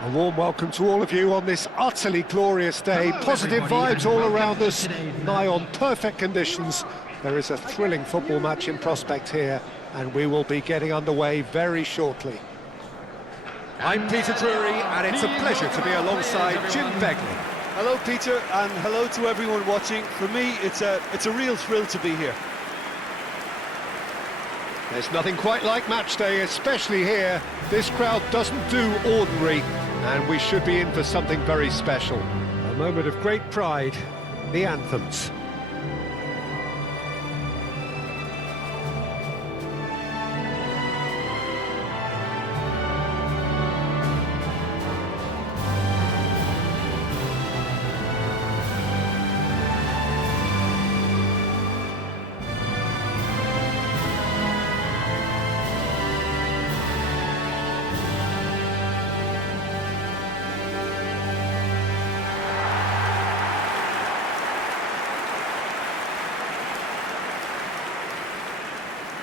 A warm welcome to all of you on this utterly glorious day. Hello, Positive everybody, vibes and all welcome around to us, today's nigh on perfect conditions. There is a thrilling football match in prospect here, and we will be getting underway very shortly. I'm Peter Drury, and it's a pleasure to be alongside Jim Begley. Hello Peter, and hello to everyone watching. For me, it's a real thrill to be here. There's nothing quite like match day, especially here. This crowd doesn't do ordinary, and we should be in for something very special. A moment of great pride, the anthems.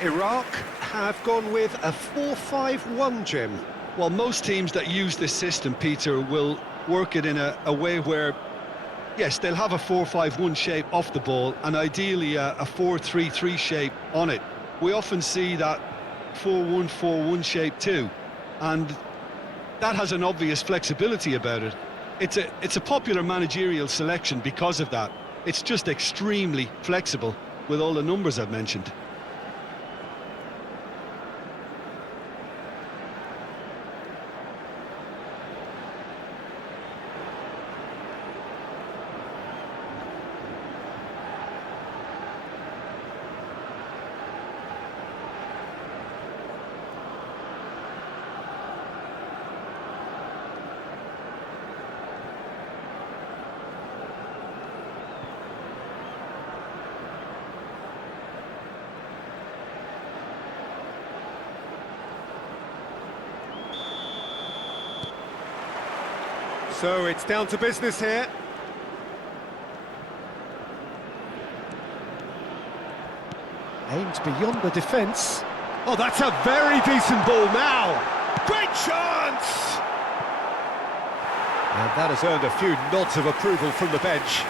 Iraq have gone with a 4-5-1, Jim. Well, most teams that use this system, Peter, will work it in a way where, yes, they'll have a 4-5-1 shape off the ball, and ideally a 4-3-3 shape on it. We often see that 4-1-4-1 shape too, and that has an obvious flexibility about it. It's a popular managerial selection because of that. It's just extremely flexible with all the numbers I've mentioned. So it's down to business here. Aimed beyond the defence. Oh, that's a very decent ball now. Great chance! And that has earned a few nods of approval from the bench.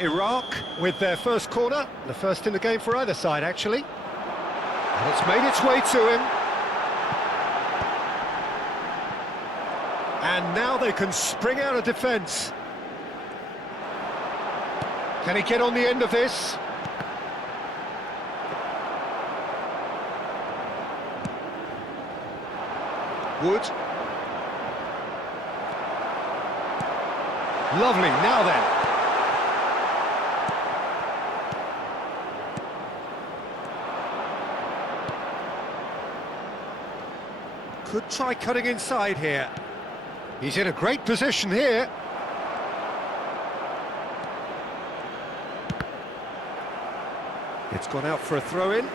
Iraq with their first corner, the first in the game for either side actually. And it's made its way to him. And now they can spring out of defence. Can he get on the end of this? Wood. Lovely, now then. Could try cutting inside here. He's in a great position here. It's gone out for a throw-in.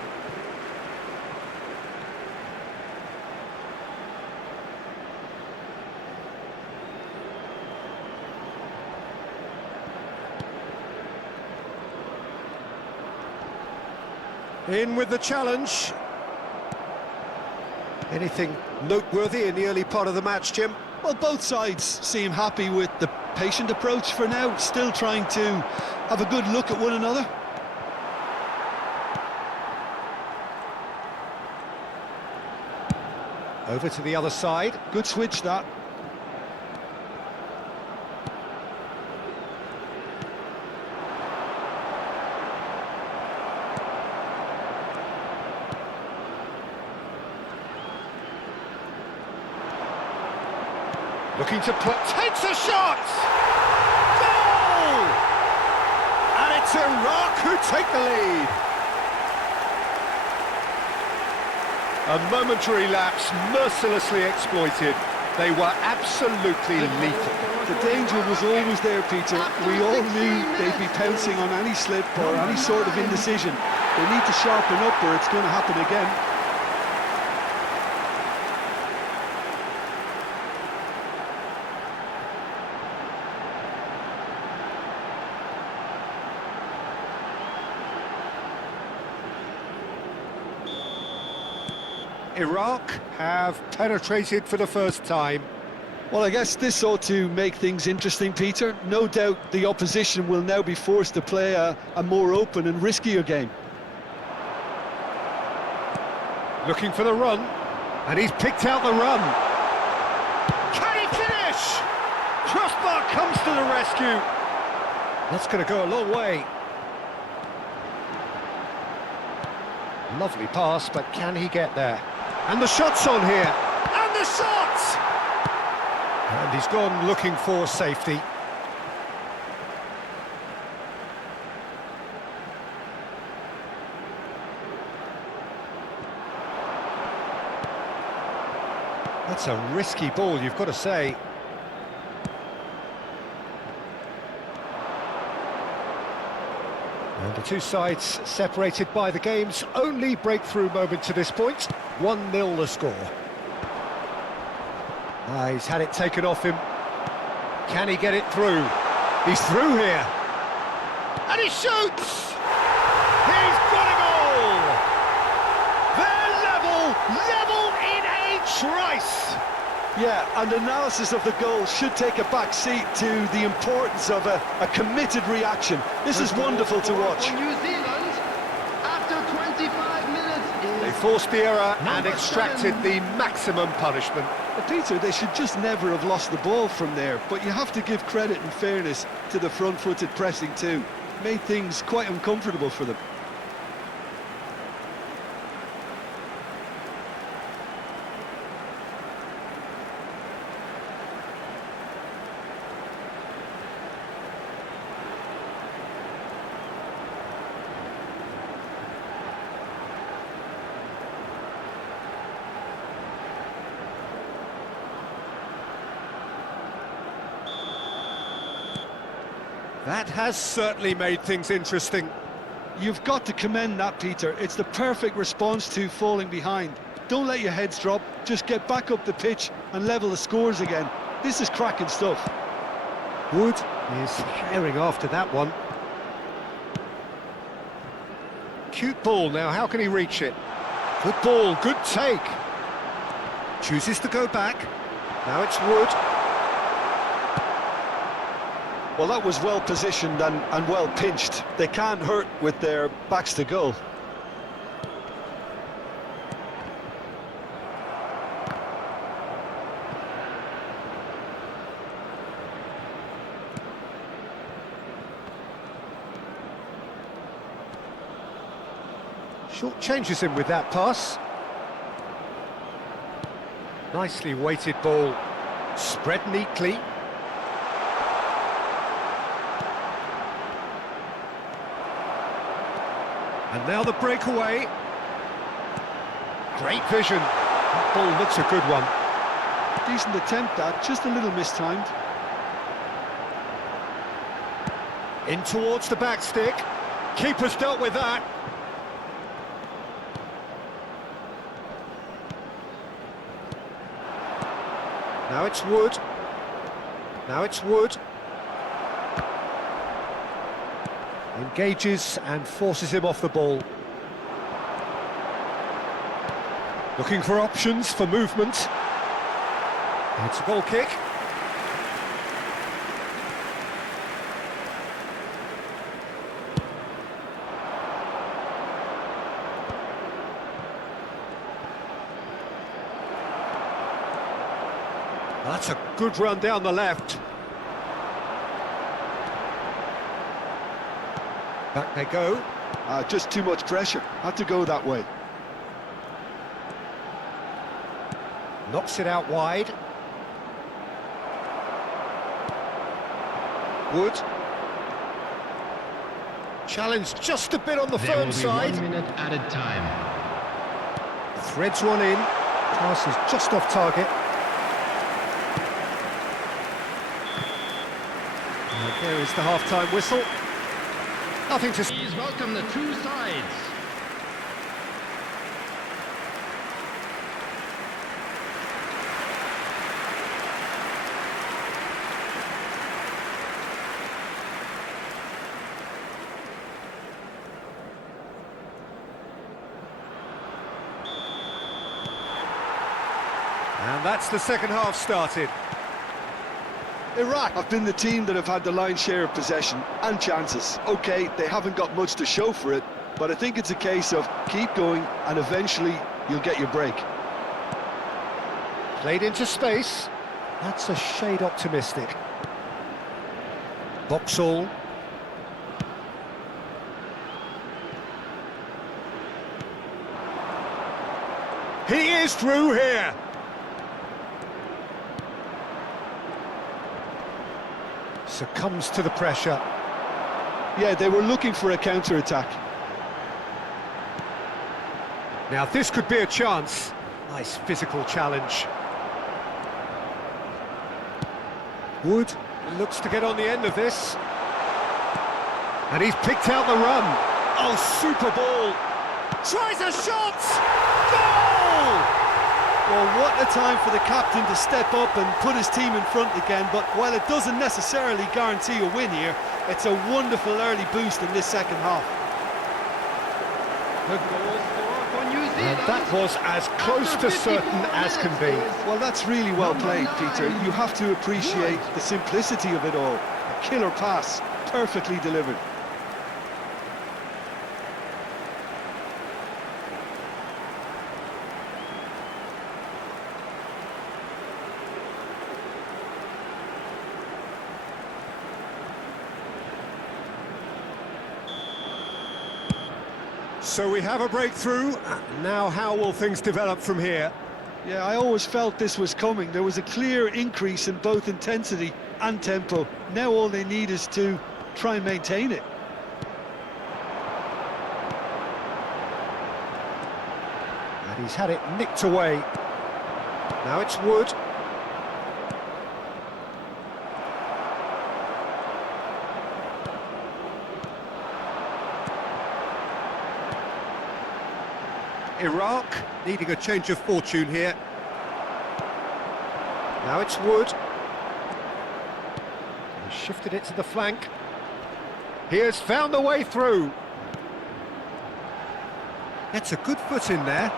In with the challenge. Anything noteworthy in the early part of the match, Jim? Well, both sides seem happy with the patient approach for now, still trying to have a good look at one another. Over to the other side. Good switch, that. Looking to put, takes a shot! Goal! And it's Iraq who take the lead. A momentary lapse, mercilessly exploited. They were absolutely lethal. The danger was always there, Peter. We all knew they'd be pouncing on any slip or any sort of indecision. They need to sharpen up or it's going to happen again. Iraq have penetrated for the first time. Well, I guess this ought to make things interesting, Peter. No doubt the opposition will now be forced to play a more open and riskier game. Looking for the run, and he's picked out the run. Can he finish? Crossbar comes to the rescue. That's going to go a long way. Lovely pass, but can he get there? And the shot's on here. And the shot! And he's gone looking for safety. That's a risky ball, you've got to say. And the two sides separated by the game's only breakthrough moment to this point. 1-0 the score. He's had it taken off him. Can he get it through? He's through here. And he shoots! He's got a goal! They're level in a trice! Yeah, and analysis of the goal should take a back seat to the importance of a committed reaction. This is wonderful to watch. New Zealand, after 25 minutes, They forced the error and extracted the maximum punishment. Well, Peter, they should just never have lost the ball from there, but you have to give credit and fairness to the front-footed pressing too. Made things quite uncomfortable for them. That has certainly made things interesting. You've got to commend that, Peter. It's the perfect response to falling behind. Don't let your heads drop, just get back up the pitch and level the scores again. This is cracking stuff. Wood is herring after that one. Cute ball now, how can he reach it? Good ball, good take. Chooses to go back. Now it's Wood. Well, that was well positioned and well pinched. They can't hurt with their backs to goal. Short changes him with that pass. Nicely weighted ball. Spread neatly. And now the breakaway. Great vision. That ball looks a good one. Decent attempt that, just a little mistimed. In towards the back stick. Keeper's dealt with that. Now it's Wood. Now it's Wood. Engages and forces him off the ball. Looking for options for movement. It's a goal kick. That's a good run down the left. Back they go. Just too much pressure. Had to go that way. Knocks it out wide. Wood. Challenged just a bit on the firm side. 1 minute added time. Threads one in. Pass is just off target. And there is the half-time whistle. Nothing to... Please welcome the two sides. that's the second half started. Iraq have been the team that have had the lion's share of possession and chances. Okay, they haven't got much to show for it, but I think it's a case of keep going and eventually you'll get your break. Played into space. That's a shade optimistic. Boxall. He is through here. Succumbs to the pressure. Yeah, they were looking for a counter-attack. Now this could be a chance. Nice physical challenge. Wood looks to get on the end of this. And he's picked out the run. Oh, super ball. Tries a shot! Goal! Well, what a time for the captain to step up and put his team in front again, but while it doesn't necessarily guarantee a win here, it's a wonderful early boost in this second half. The goal scorer for New Zealand. And that was as close to certain as can be. Well, that's really well played, Peter. You have to appreciate the simplicity of it all. A killer pass, perfectly delivered. So we have a breakthrough. Now how will things develop from here? Yeah, I always felt this was coming. There was a clear increase in both intensity and tempo. Now all they need is to try and maintain it. And he's had it nicked away. Now it's Wood. Iraq needing a change of fortune here. Now it's Wood. He's shifted it to the flank. He has found a way through. Gets a good foot in there.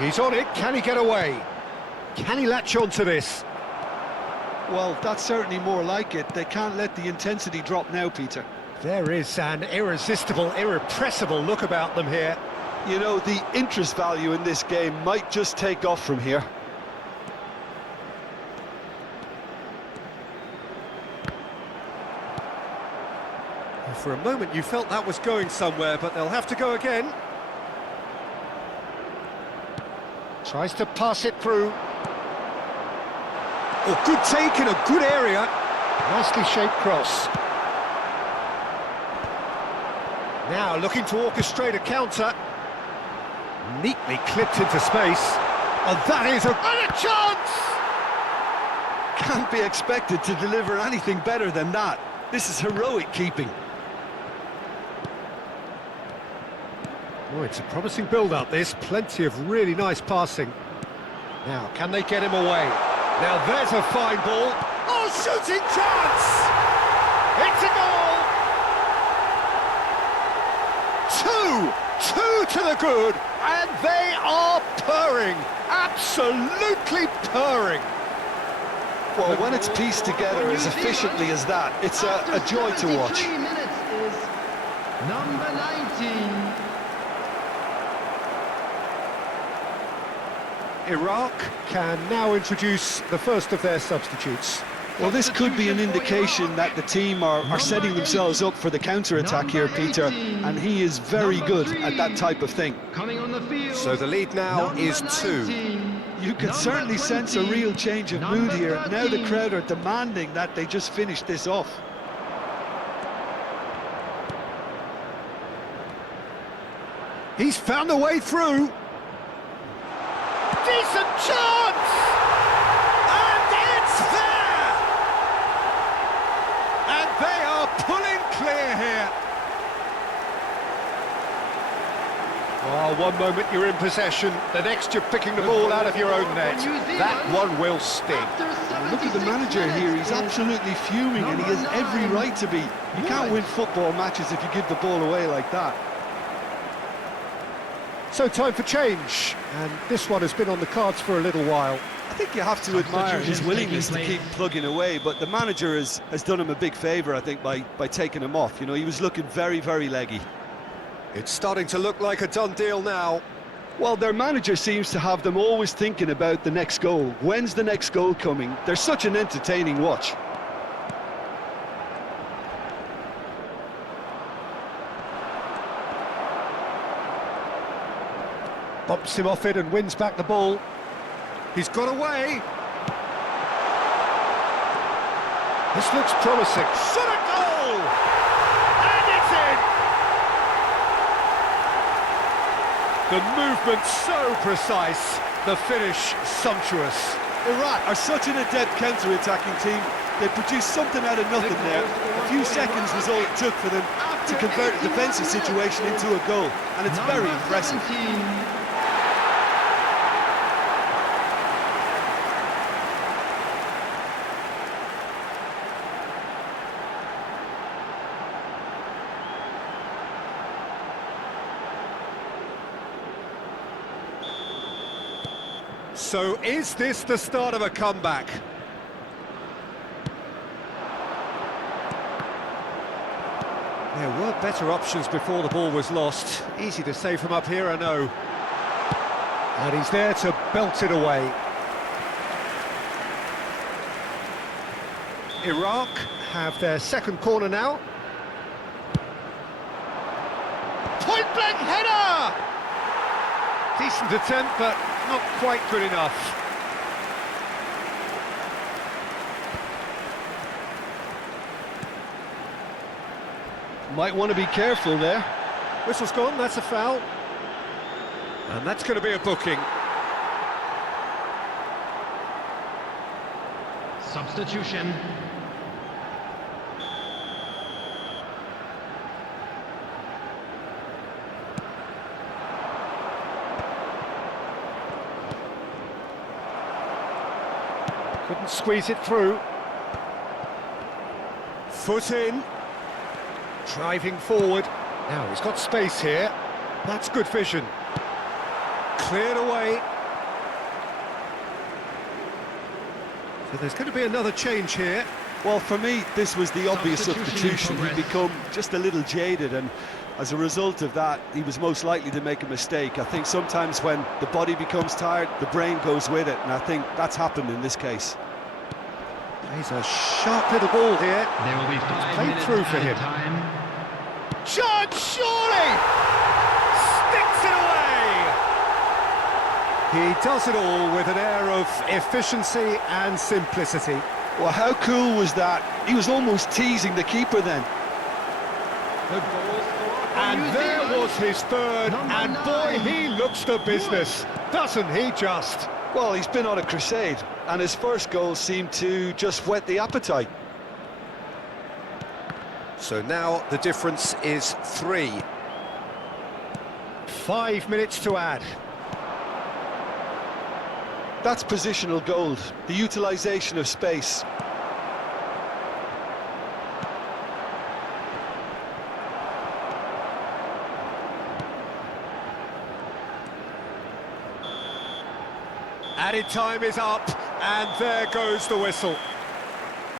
He's on it. Can he get away? Can he latch on to this? Well, that's certainly more like it. They can't let the intensity drop now, Peter. There is an irresistible, irrepressible look about them here. You know, the interest value in this game might just take off from here. For a moment you felt that was going somewhere, but they'll have to go again. Tries to pass it through. Oh, good take in a good area. Nicely shaped cross. Now looking to orchestrate a counter. Neatly clipped into space. And that is a chance! Can't be expected to deliver anything better than that. This is heroic keeping. Oh, it's a promising build-up, this. Plenty of really nice passing. Now, can they get him away? Now, there's a fine ball. Oh, shooting chance! It's a goal! Two to the good, and they are purring. Absolutely purring. Well, when it's pieced together as efficiently as that, it's a joy to watch. 3 minutes is number 19. Iraq can now introduce the first of their substitutes. Well, this could be an indication that the team are setting themselves up for the counter-attack here, Peter, and he is very good at that type of thing. Coming on the field. So the lead now is 2. You can certainly sense a real change of mood here. Now the crowd are demanding that they just finish this off. He's found a way through. Decent chance! And it's there! And they are pulling clear here. Well, one moment you're in possession, the next you're picking the ball out of your own net. That one will sting. Look at the manager here, he's absolutely fuming and he has every right to be. You can't win football matches if you give the ball away like that. So time for change, and this one has been on the cards for a little while. I think you have to admire his willingness to keep plugging away, but the manager has done him a big favour, I think, by taking him off. You know, he was looking very, very leggy. It's starting to look like a done deal now. Well, their manager seems to have them always thinking about the next goal. When's the next goal coming? They're such an entertaining watch. Bumps him off it and wins back the ball. He's got away. This looks promising. Shot a goal! And it's in! The movement so precise, the finish sumptuous. Iraq are such an adept counter-attacking team. They produced something out of nothing there. A few seconds was all it took for them to convert a defensive situation into a goal, and it's very impressive. 17. So is this the start of a comeback? There were better options before the ball was lost. Easy to save from up here, I know. And he's there to belt it away. Iraq have their second corner now. Point-blank header! Decent attempt, but not quite good enough. Might want to be careful there. Whistle's gone, that's a foul. And that's going to be a booking. Substitution. Couldn't squeeze it through. Foot in. Driving forward. Now he's got space here. That's good vision. Cleared away. So there's going to be another change here. Well, for me, this was the obvious substitution. He'd become just a little jaded, and as a result of that, he was most likely to make a mistake. I think sometimes when the body becomes tired, the brain goes with it, and I think that's happened in this case. He's a sharp little ball here. There will be 5 played minutes through for him. time. Shot, surely! Sticks it away! He does it all with an air of efficiency and simplicity. Well, how cool was that? He was almost teasing the keeper then. And there was his third, and boy, he looks the business, doesn't he just? Well, he's been on a crusade, and his first goal seemed to just whet the appetite. So now the difference is 3. 5 minutes to add. That's positional gold, the utilisation of space. Added time is up, and there goes the whistle.